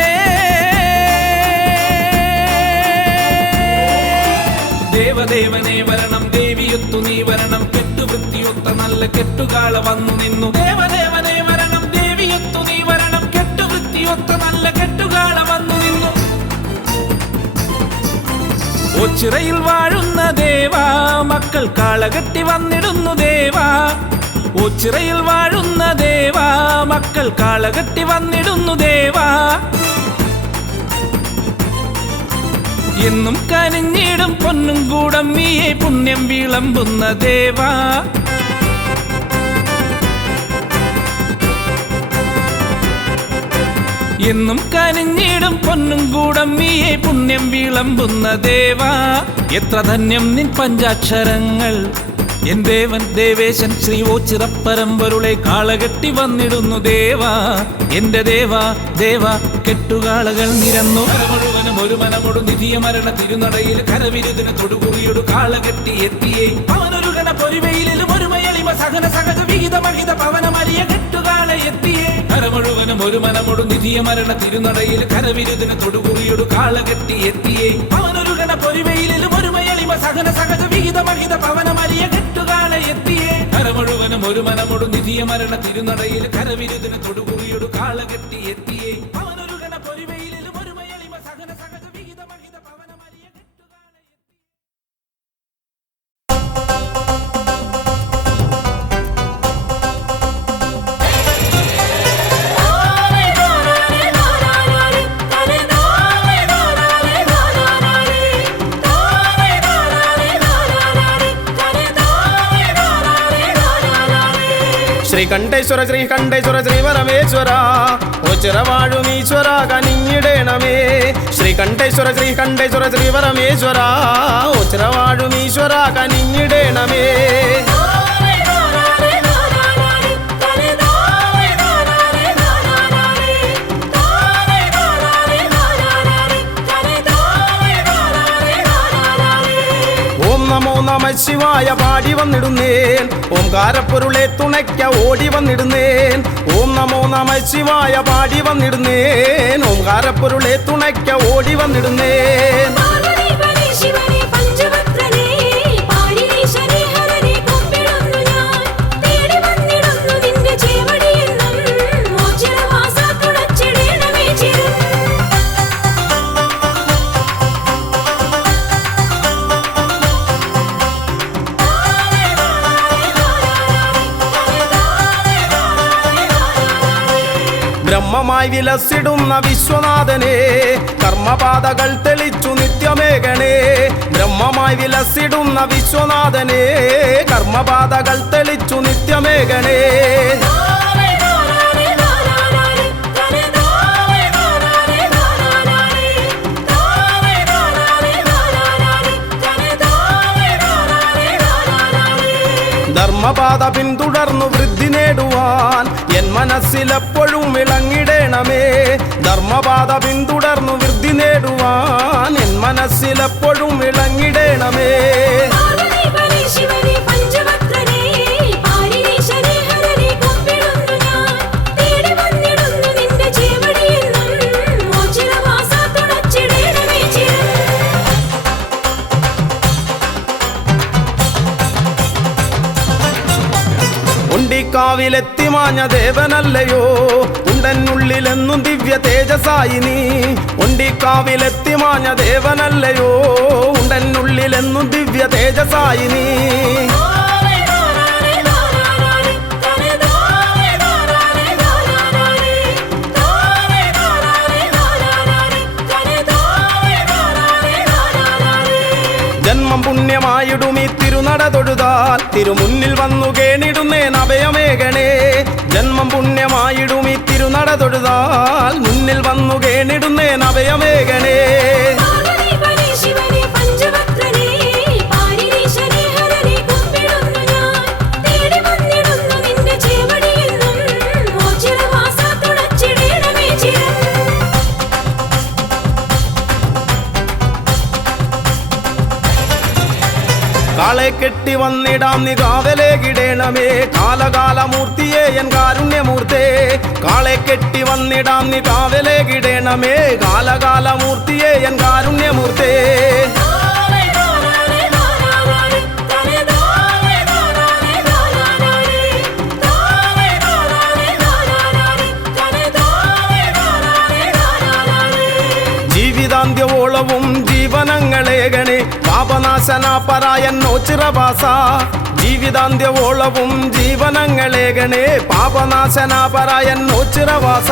ദേവദേവനെ വരണം ദേവിയൊത്തു നീ വരണം കെട്ടുവൃത്തിയൊത്ത നല്ല കെട്ടുകാള വന്നു നിന്നു ദേവദേവനെ വരണം ദേവിയൊത്തു നീ വരണം കെട്ടുവൃത്തിയൊത്ത നല്ല കെട്ടുകാള വന്നു നിന്നു ഓച്ചിറയിൽ വാഴുന്ന ദേവാ മക്കൾ കാള കെട്ടി വന്നിടുന്നു ദേവാ ഓച്ചിറയിൽ വാഴുന്ന ദേവാ മക്കൾ കാള കെട്ടി വന്നിടുന്നു ദേവാ എന്നും കനിഞ്ഞിടും പൊന്നും കൂടമ്മിയെ പുണ്യം വിളമ്പുന്ന ദേവാ എന്നും കനിഞ്ഞിടും പൊന്നും കൂടമ്മിയെ പുണ്യം വിളമ്പുന്ന ദേവാ എത്ര ധന്യം നിൻ പഞ്ചാക്ഷരങ്ങൾ എൻ ദേവൻ ദേവേശൻ ശ്രീ ഓച്ചിറപ്പരമ്പൊരുളെ കാളകെട്ടി വന്നിടുന്നു ദേവാ എന്റെ ദേവാ ദേവാ കെട്ടുകാളകൾ നിരന്നു മുഴുവനും ഒരു മനമൊടു നിധിയ മരണ തിരുനടയിൽ കരവിരുതിന് തൊടുകുറിയൊടു കാളകെട്ടി എത്തിയേ അവനൊരു ഗണ പൊരിവയിലും ഒരു മയളിമ സഹന സഹജ വിഹിത മഹിത പവനമറിയ കെട്ടുകാള എത്തിയേ മുഴുവനും ഒരു മനമൊടു നിധിയ മരണ തിരുനടയിൽ കരവിരുതിന് തൊടുകുറിയൊടു കാളകെട്ടി എത്തിയേ അവനൊരു ഗണ പൊരിവയിലും ഒരു മയളിമ സഹന സഹജ വിഹിത മഹിത പവനമറിയ കെട്ടുകാള എത്തിയേ മുഴുവനും ഒരു മനമൊടു നിധിയ മരണ തിരുനടയിൽ കരവിരുതിന് തൊടുകുറിയൊടു കാളകെട്ടി എത്തിയേ അവനൊരു ഗണ പൊരിവയിലും ഒരു മയളിമ സഹന സഹജ വിഹിത മഹിത പവനമറിയ കെട്ടുകാള ശ്രീകണ്ഠേശ്വര ശ്രീകണ്ഠേശ്വര ശ്രീപരമേശ്വര ഓച്ചിറവാഴുമീശ്വര കനിഞ്ഞിടേണമേ ശ്രീകണ്ഠേശ്വര ശ്രീകണ്ഠേശ്വര ശ്രീപരമേശ്വര ഓച്ചിറവാഴുമീശ്വര കനിഞ്ഞിടേണമേ നമോ നമ ശിവായ പാടി വന്നിടുന്നേൻ ഓംകാരപ്പൊരുളെ തുണയ്ക്ക ഓടി വന്നിടുന്നേൻ ഓം നമോ നമ ശിവായ പാടി വന്നിടുന്നേൻ ഓംകാരപ്പൊരുളെ തുണയ്ക്ക ഓടി വന്നിടുന്നേൻ ബ്രഹ്മമായി വിലസിടുന്ന വിശ്വനാഥനെ കർമ്മപാതകൾ തെളിച്ചു നിത്യമേകണേ ബ്രഹ്മമായി വിലസിടുന്ന വിശ്വനാഥനെ കർമ്മപാതകൾ തെളിച്ചു നിത്യമേകണേ ധർമ്മപാത പിന്തുടർന്നു വൃദ്ധി നേടുവാൻ എൻ മനസ്സിലെപ്പോഴും ഇളങ്ങിടേണമേ ധർമ്മപാത പിന്തുടർന്നു വൃദ്ധി നേടുവാൻ എൻ മനസ്സിലെപ്പോഴും ഇളങ്ങിടേണമേ കാവിലെത്തിമാഞ്ഞ ദേവനല്ലയോ ഉണ്ടെന്നുള്ളിലെന്നും ദിവ്യ തേജസായി നീ ഒണ്ടിക്കാവിലെത്തിമാഞ്ഞ ദേവനല്ലയോ ഉണ്ടെന്നുള്ളിലെന്നും ദിവ്യ തേജസായി നീ പുണ്യമായിടും ഈ തിരുനട തൊഴുതാൽ തിരുമുന്നിൽ വന്നു കേണിടുന്നേൻ അഭയമേകണേ. ജന്മം പുണ്യമായിടും ഈ തിരുനട തൊഴുതാൽ മുന്നിൽ വന്നു കേണിടുന്നേൻ അഭയമേകണേ. കാളെ കെട്ടി വന്നിടാം നീ കാവലേകിടേണമേ കാലകാലമൂർത്തിയെ എൻ കാരുണ്യമൂർത്തേ. കാളെ കെട്ടി വന്നിടാം നീ കാവലേകിടേണമേ കാലകാലമൂർത്തിയെ എൻ കാരുണ്യമൂർത്തേ. ജീവിതാന്ത്യവോളവും ജീവനങ്ങളേകണേ പാപനാശന പരായന്നോ ചിറവാസ. ജീവിതാന്ത്യവോളവും ജീവനങ്ങളേകണേ പാപനാശന പരായന്നോ ചിറവാസ.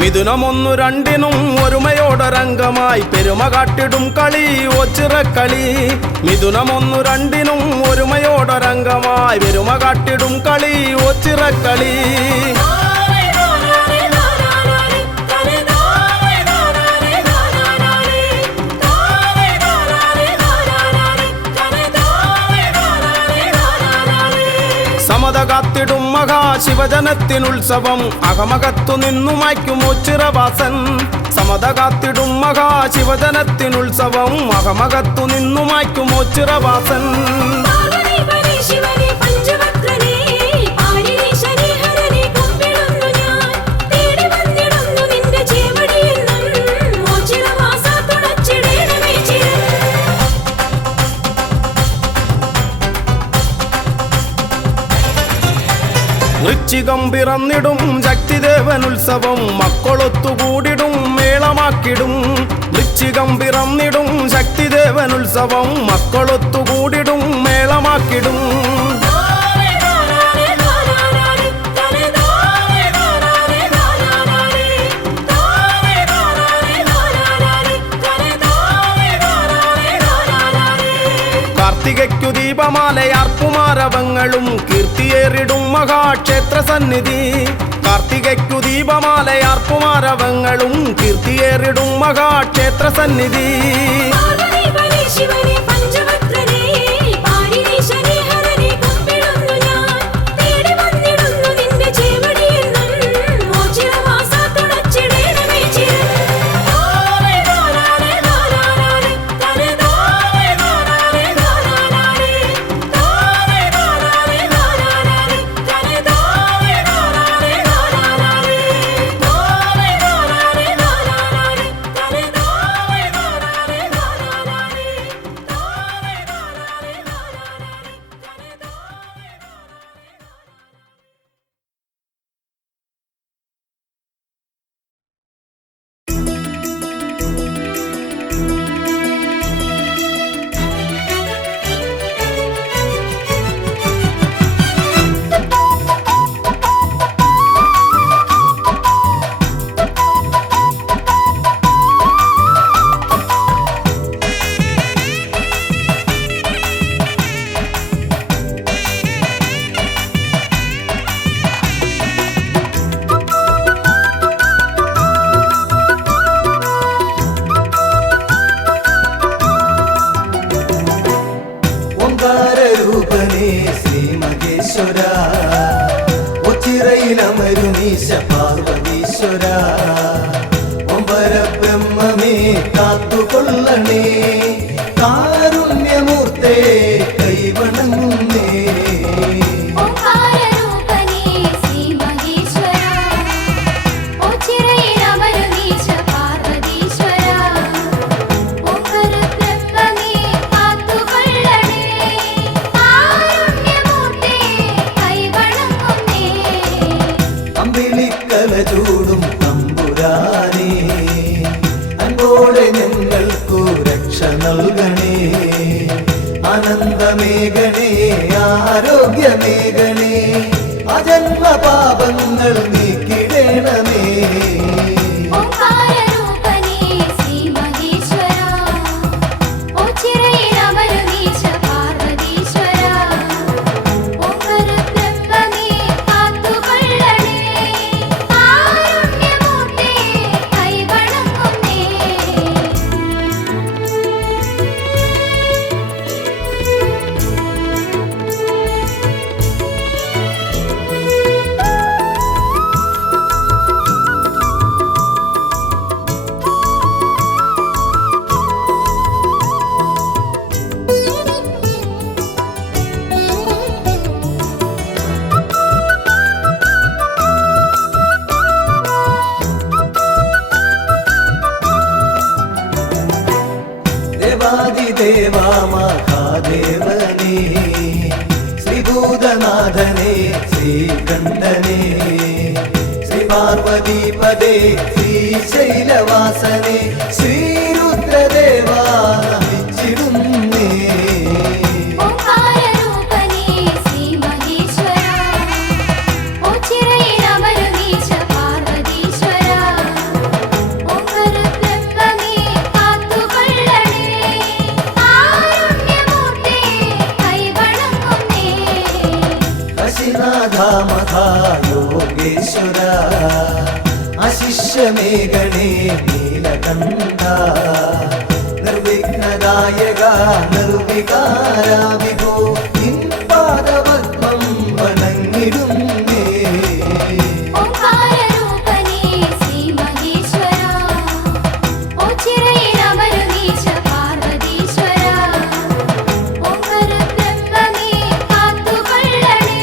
മിഥുനമൊന്നു രണ്ടിനും ഒരുമയോടൊരംഗമായി പെരുമ കാട്ടിടും കളി ഒച്ചിറക്കളി. മിഥുനമൊന്നു രണ്ടിനും ഒരുമയോടൊരംഗമായി പെരുമ കാട്ടിടും കളി ഒച്ചിറക്കളി. സമത കാത്തിടും മഹാശിവജനത്തിനുത്സവം അകമകത്തു നിന്നു മായ്ക്കും ഒച്ചിറവാസൻ. സമത കാത്തിടും മഹാശിവജനത്തിനുത്സവം അകമകത്തു നിന്നു മായ്ക്കും ഒച്ചിറവാസൻ. വൃശ്ചികം പിറന്നിടും ശക്തിദേവനുത്സവം മക്കളൊത്തുകൂടിടും മേളമാക്കിടും. വൃശ്ചികം പിറന്നിടും ശക്തിദേവനുത്സവം മക്കളൊത്തുകൂടിടും മേളമാക്കിടും. കാർത്തികയ്ക്കു ദീപമാലയാർപ്പുമാരവങ്ങളും കീർത്തിയേറിടും മഹാക്ഷേത്ര സന്നിധി. കാർത്തികയ്ക്കു ദീപമാലയാർപ്പുമാരവങ്ങളും കീർത്തിയേറിടും മഹാക്ഷേത്ര സന്നിധി. ഒച്ചിറയിലമരുനീശ പാർവതീശ്വര ഒമ്പര ബ്രഹ്മമേ കാത്തുകൊള്ളണേ കാരുണ്യമൂർത്തേ കൈവണങ്ങുന്നേ അമ്പിളിക്കല ചൂടും തമ്പുരാനേ അൻപോടെ ഞങ്ങൾക്കു രക്ഷ നൽകണേ ആനന്ദമേഘണേ ആരോഗ്യമേഘണേ അജന്മ പാപങ്ങൾ നീക്കിടേണമേ ഓംകാരരൂപനേ ശ്രീ മഹേശ്വര ഓച്ചിറയിൽ അമരുവീശ പാർവതീശ്വര ഓംകാരബ്രഹ്മമേ കാത്തുകൊള്ളണേ കാരുണ്യമൂർത്തേ കൈവണങ്ങുന്നേ ദേവാദിദേവാ മഹാദേവനേ ശ്രീഭൂതനാഥനേ ശ്രീകണ്ഠനേ ശ്രീ പാർവതീപദേ ശ്രീശൈലവാസനേ ശ്രീരുദ്രദേവാ നമിച്ചിടുന്നേ ഓംകാരരൂപനേ ശ്രീ മഹേശ്വര ഓച്ചിറയിൽ അമരുവീശ പാർവതീശ്വര ഓംകാരബ്രഹ്മമേ കാത്തുകൊള്ളണേ കാരുണ്യമൂർത്തേ കൈവണങ്ങുന്നേ കാശിനാഥ മഹാ യോഗേശ്വര അശിഷ്യമേഘണേ നീലകണ്ഠ നിർവിഘ്നദായക നിർവികാര വിഭോ നിൻ പാദപദ്മം വണങ്ങിടുന്നേ ഓംകാരരൂപനേ ശ്രീ മഹേശ്വര ഓച്ചിറയിൽ അമരുവീശ പാർവതീശ്വര ഓംകാരബ്രഹ്മമേ കാത്തുകൊള്ളണേ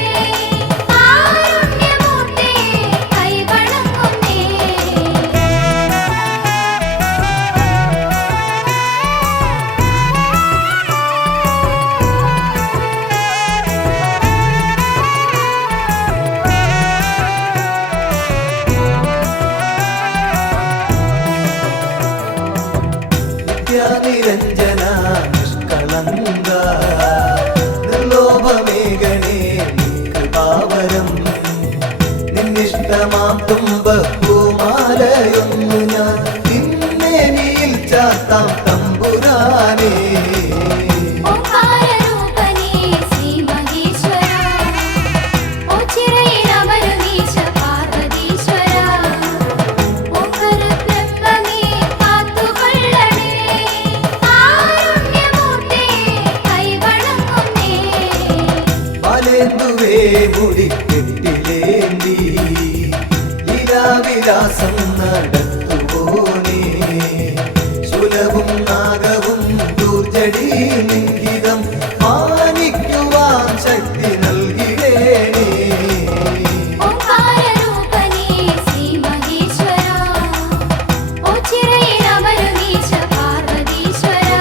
കാരുണ്യമൂർത്തേ കൈവണങ്ങുന്നേ നിത്യാനിരഞ്ജന നിഷ്കളങ്ക നിർലോഭമേഘണേ കൃപാവരം നിന്നിഷ്ടമാം തുമ്പപ്പൂമാലയൊന്നു ഞാൻ നിന്നേനിയിൽ ചാത്താം തമ്പുരാനേ ഓംകാരരൂപനേ ശ്രീ മഹേശ്വര ഓച്ചിറയിൽ അമരുവീശ പാർവതീശ്വര ഓംകാരബ്രഹ്മമേ കാത്തുകൊള്ളണേ കാരുണ്യമൂർത്തേ കൈവണങ്ങുന്നേ ബാലേന്ദുവേ മുടിക്കെട്ടിലേന്തി ലീലാവിലാസം നടത്തുപോനേ ശൂലവും നാഗവും ദൂർജടി ലിംഗിതം മാനിക്കുവാൻ ശക്തി നൽകിടേണേ ഓംകാരരൂപനേ ശ്രീ മഹേശ്വര ഓച്ചിറയിൽ അമരുവീശ പാർവതീശ്വര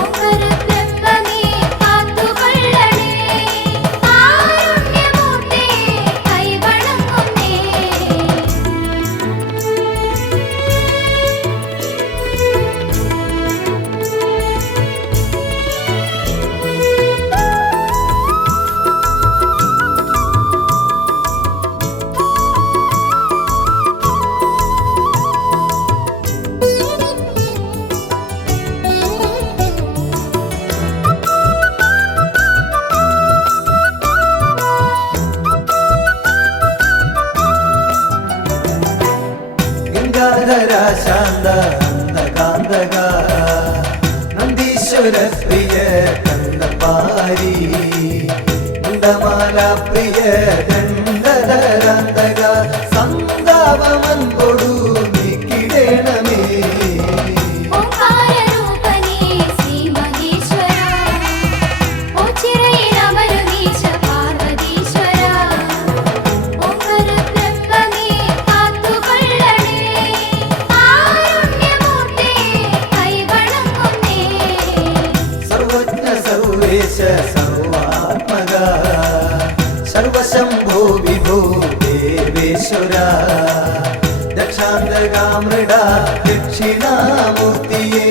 ഓംകാരബ്രഹ്മമേ കാത്തുകൊള്ളണേ കാരുണ്യമൂർത്തേ കൈവണങ്ങുന്നേ ഗംഗാധര ശാന്ത അന്തകാന്തക നന്ദീശ്വര പ്രിയ കണ്ടപാരി മുണ്ടമാല പ്രിയ ദണ്ഡധരാന്തക സന്താപമൻ കൊടു നീക്കിടേണമേ ഓംകാരരൂപനേ ശ്രീ മഹേശ്വര ഓച്ചിറയിൽ അമരുവീശ പാർവതീശ്വര ഓംകാരബ്രഹ്മമേ കാത്തുകൊള്ളണേ കാരുണ്യമൂർത്തേ കൈവണങ്ങുന്നേ സർവജ്ഞ സർവേശ സർവാത്മക സർവശംഭോ വിഭോ ദേവ സിദ്ധേശ്വര ദക്ഷാന്തകാമൃഡ ദക്ഷിണാമൂർത്തിയെ